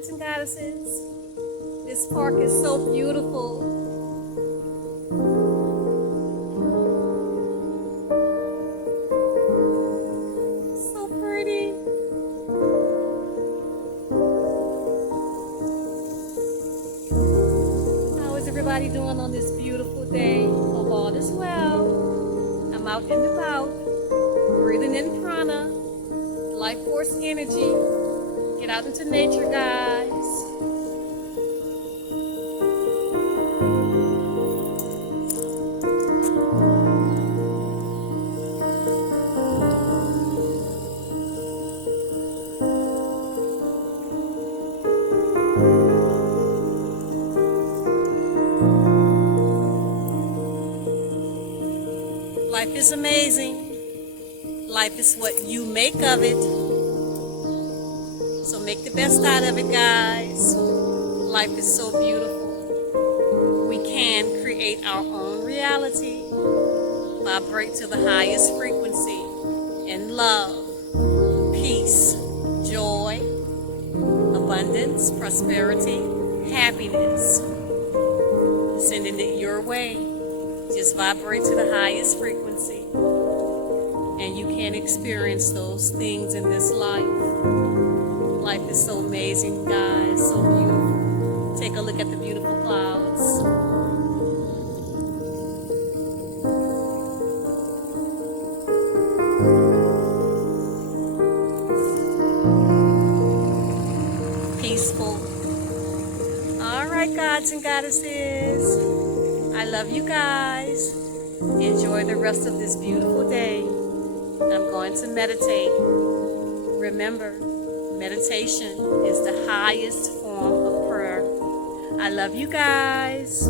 gods and goddesses. This park is so beautiful. So pretty. How is everybody doing on this beautiful day? Hope all is well. I'm out and about, breathing in prana, life force energy. Get out into nature, guys. Life is amazing. Life is what you make of it. So make the best out of it, guys. Life is so beautiful. We can create our own reality. Vibrate to the highest frequency in love, peace, joy, abundance, prosperity, happiness. Sending it your way. Just vibrate to the highest frequency. And you can experience those things in this life. Life is so amazing, guys, so beautiful. Take a look at the beautiful clouds. Peaceful. All right, gods and goddesses. I love you guys. Enjoy the rest of this beautiful day. I'm going to meditate. Remember, meditation is the highest form of prayer. I love you guys.